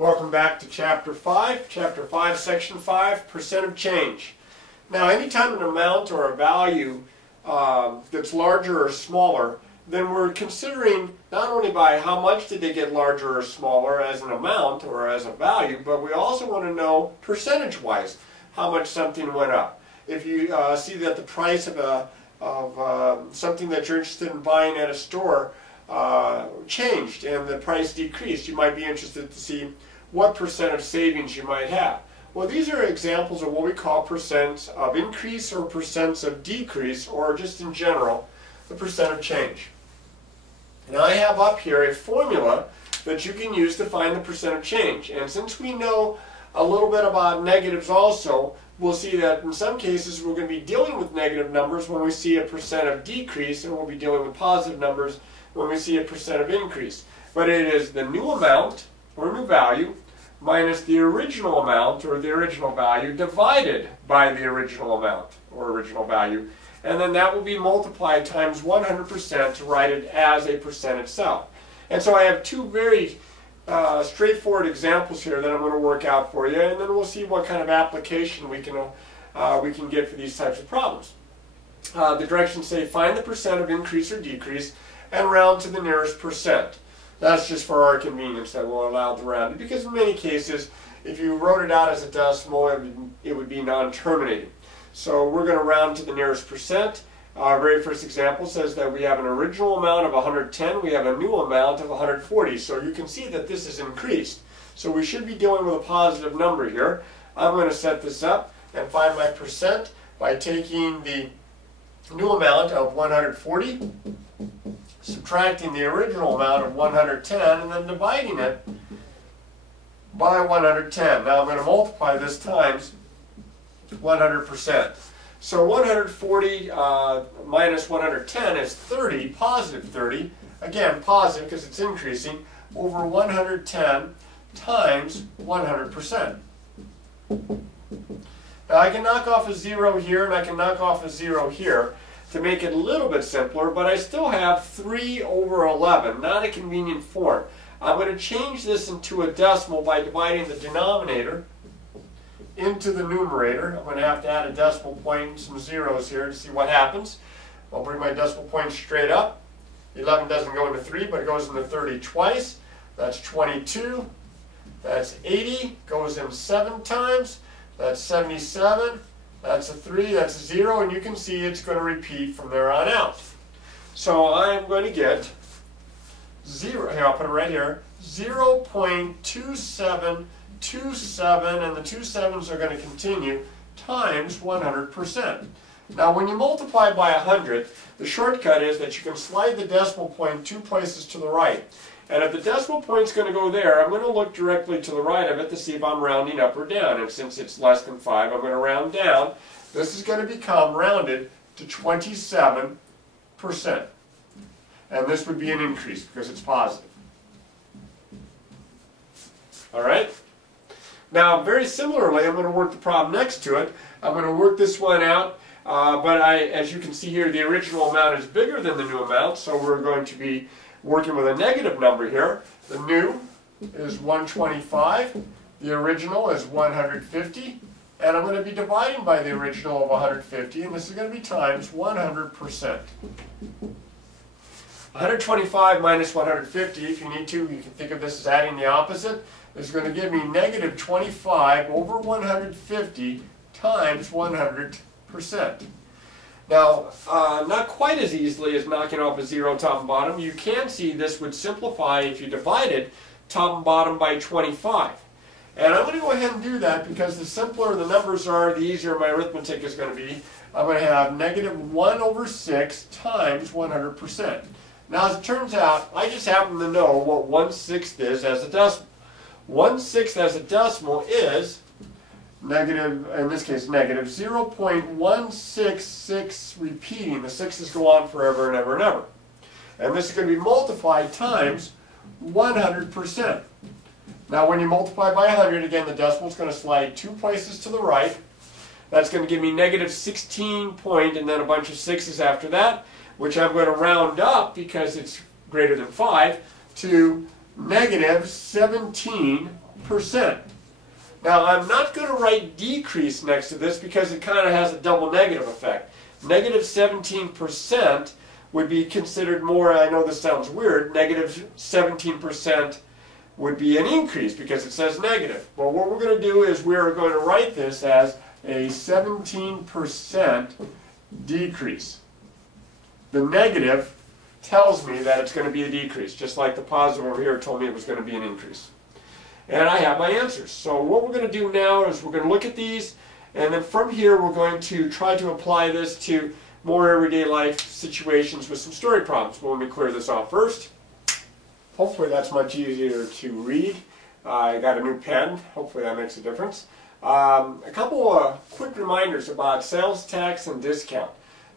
Welcome back to Chapter 5. Chapter 5, Section 5, percent of change. Now, anytime an amount or a value that's larger or smaller, then we're considering not only by how much did they get larger or smaller as an amount or as a value, but we also want to know percentage-wise how much something went up. If you see that the price of something that you're interested in buying at a store changed and the price decreased, you might be interested to see what percent of savings you might have. Well, these are examples of what we call percents of increase or percents of decrease, or just in general, the percent of change. Now I have up here a formula that you can use to find the percent of change. And since we know a little bit about negatives also, we'll see that in some cases we're going to be dealing with negative numbers when we see a percent of decrease, and we'll be dealing with positive numbers when we see a percent of increase. But it is the new amount, or new value, minus the original amount, or the original value, divided by the original amount, or original value. And then that will be multiplied times 100% to write it as a percent itself. And so I have two very straightforward examples here that I'm going to work out for you, and then we'll see what kind of application we can get for these types of problems. The directions say find the percent of increase or decrease and round to the nearest percent. That's just for our convenience that we'll allow to round it, because in many cases, if you wrote it out as a decimal, it would be non-terminating. So we're going to round to the nearest percent. Our very first example says that we have an original amount of 110, we have a new amount of 140. So you can see that this is increased. So we should be dealing with a positive number here. I'm going to set this up and find my percent by taking the new amount of 140, subtracting the original amount of 110, and then dividing it by 110. Now I'm going to multiply this times 100%. So 140 minus 110 is 30, positive 30. Again, positive because it's increasing, over 110 times 100%. Now I can knock off a 0 here, and I can knock off a 0 here to make it a little bit simpler, but I still have 3 over 11, not a convenient form. I'm going to change this into a decimal by dividing the denominator into the numerator. I'm going to have to add a decimal point and some zeros here to see what happens. I'll bring my decimal point straight up. 11 doesn't go into 3, but it goes into 30 twice. That's 22. That's 80. Goes in 7 times. That's 77. That's a 3, that's a 0, and you can see it's going to repeat from there on out. So I'm going to get 0, here I'll put it right here, 0.2727, and the 2 sevens are going to continue, times 100%. Now when you multiply by 100, the shortcut is that you can slide the decimal point 2 places to the right. And if the decimal point's going to go there, I'm going to look directly to the right of it to see if I'm rounding up or down. And since it's less than 5, I'm going to round down. This is going to become rounded to 27%. And this would be an increase because it's positive. All right? Now, very similarly, I'm going to work the problem next to it. I'm going to work this one out. But as you can see here, the original amount is bigger than the new amount, so we're going to be working with a negative number here. The new is 125, the original is 150, and I'm going to be dividing by the original of 150, and this is going to be times 100%. 125 minus 150, if you need to, you can think of this as adding the opposite, is going to give me negative 25 over 150 times 100%. Now, not quite as easily as knocking off a 0 top and bottom. You can see this would simplify if you divided top and bottom by 25. And I'm going to go ahead and do that because the simpler the numbers are, the easier my arithmetic is going to be. I'm going to have negative 1 over 6 times 100%. Now, as it turns out, I just happen to know what 1/6 is as a decimal. 1/6 as a decimal is negative, in this case, negative 0.166 repeating. The 6's go on forever and ever and ever. And this is going to be multiplied times 100%. Now when you multiply by 100, again, the decimal is going to slide 2 places to the right. That's going to give me negative 16 point and then a bunch of 6's after that, which I'm going to round up because it's greater than 5 to negative 17%. 17%. Now, I'm not going to write decrease next to this because it kind of has a double negative effect. Negative 17% would be considered more, I know this sounds weird, negative 17% would be an increase because it says negative. Well, what we're going to do is we're going to write this as a 17% decrease. The negative tells me that it's going to be a decrease, just like the positive over here told me it was going to be an increase. And I have my answers. So what we're going to do now is we're going to look at these, and then from here we're going to try to apply this to more everyday life situations with some story problems. But let me clear this off first. Hopefully that's much easier to read. I got a new pen. Hopefully that makes a difference. A couple of quick reminders about sales tax and discount.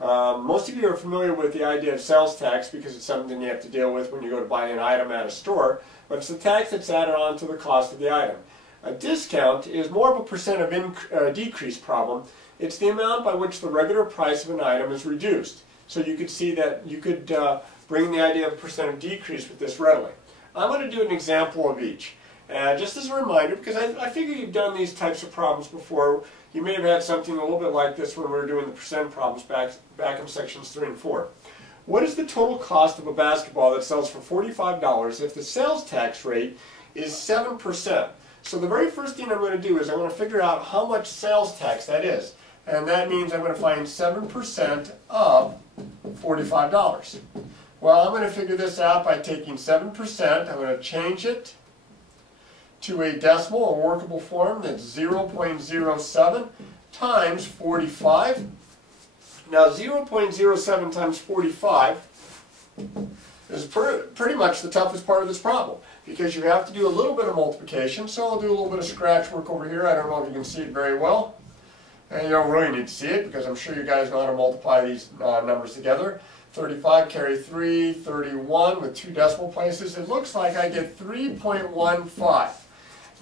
Most of you are familiar with the idea of sales tax because it's something you have to deal with when you go to buy an item at a store, but it's the tax that's added on to the cost of the item. A discount is more of a percent of decrease problem. It's the amount by which the regular price of an item is reduced. So you could see that you could bring the idea of percent of decrease with this readily. I'm going to do an example of each. Just as a reminder, because I figure you've done these types of problems before. You may have had something a little bit like this when we were doing the percent problems back in sections 3 and 4. What is the total cost of a basketball that sells for $45 if the sales tax rate is 7%? So the very first thing I'm going to do is I'm going to figure out how much sales tax that is. And that means I'm going to find 7% of $45. Well, I'm going to figure this out by taking 7%. I'm going to change it to a decimal, a workable form that's 0.07 times 45. Now 0.07 times 45 is pretty much the toughest part of this problem because you have to do a little bit of multiplication. So I'll do a little bit of scratch work over here. I don't know if you can see it very well. And you don't really need to see it because I'm sure you guys know how to multiply these numbers together. 35 carry 3, 31 with 2 decimal places. It looks like I get 3.15.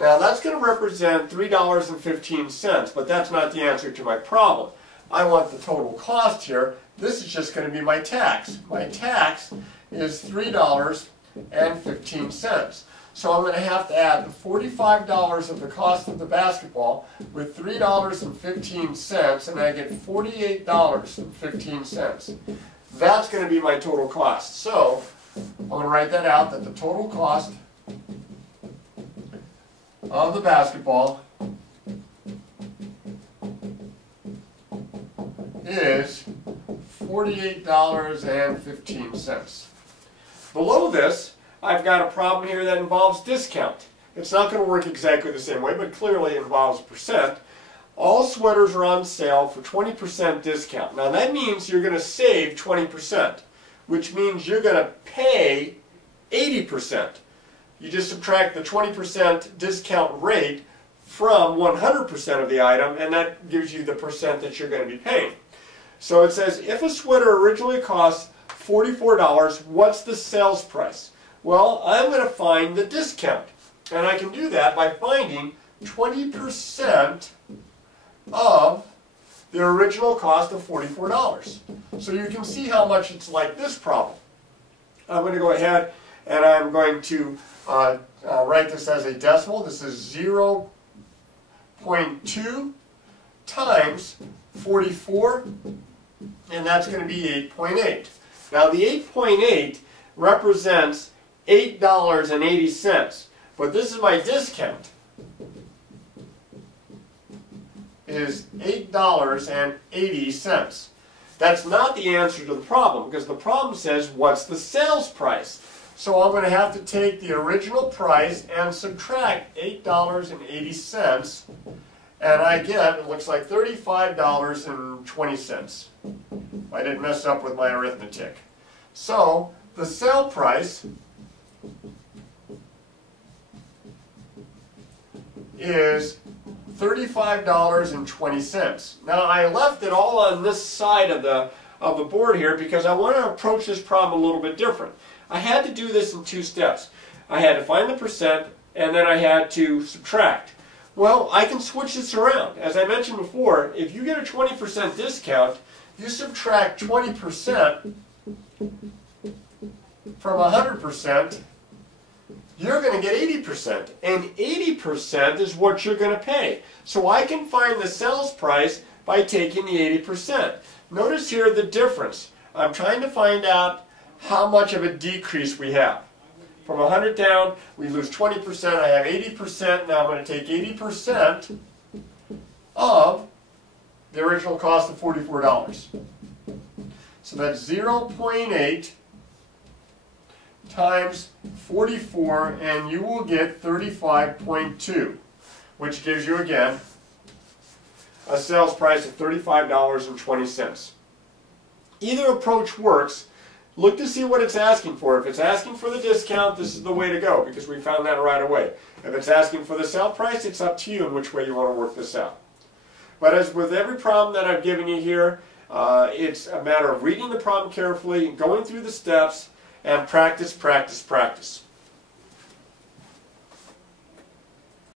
Now that's going to represent $3.15, but that's not the answer to my problem. I want the total cost here. This is just going to be my tax. My tax is $3.15. So I'm going to have to add the $45 of the cost of the basketball with $3.15, and I get $48.15. That's going to be my total cost. So I'm going to write that out, that the total cost of the basketball is $48.15. Below this, I've got a problem here that involves discount. It's not going to work exactly the same way, but clearly it involves a percent. All sweaters are on sale for 20% discount. Now that means you're going to save 20%, which means you're going to pay 80%. You just subtract the 20% discount rate from 100% of the item, and that gives you the percent that you're going to be paying. So it says, if a sweater originally costs $44, what's the sales price? Well, I'm going to find the discount. And I can do that by finding 20% of the original cost of $44. So you can see how much it's like this problem. I'm going to go ahead and I'm going to write this as a decimal. This is 0.2 times 44, and that's going to be 8.8. Now the 8.8 represents $8.80, but this is my discount, is $8.80. That's not the answer to the problem, because the problem says, what's the sales price? So I'm going to have to take the original price and subtract $8.80, and I get, it looks like $35.20. I didn't mess up with my arithmetic. So the sale price is $35.20. Now I left it all on this side of the board here because I want to approach this problem a little bit different. I had to do this in 2 steps. I had to find the percent and then I had to subtract. Well, I can switch this around. As I mentioned before, if you get a 20% discount, you subtract 20% from 100%, you're going to get 80%. And 80% is what you're going to pay. So I can find the sales price by taking the 80%. Notice here the difference. I'm trying to find out how much of a decrease we have. From 100 down, we lose 20%. I have 80%. Now I'm going to take 80% of the original cost of $44. So that's 0.8 times 44, and you will get 35.2, which gives you, again, a sales price of $35.20. Either approach works. Look to see what it's asking for. If it's asking for the discount, this is the way to go, because we found that right away. If it's asking for the sale price, it's up to you in which way you want to work this out. But as with every problem that I've given you here, it's a matter of reading the problem carefully, going through the steps, and practice, practice, practice.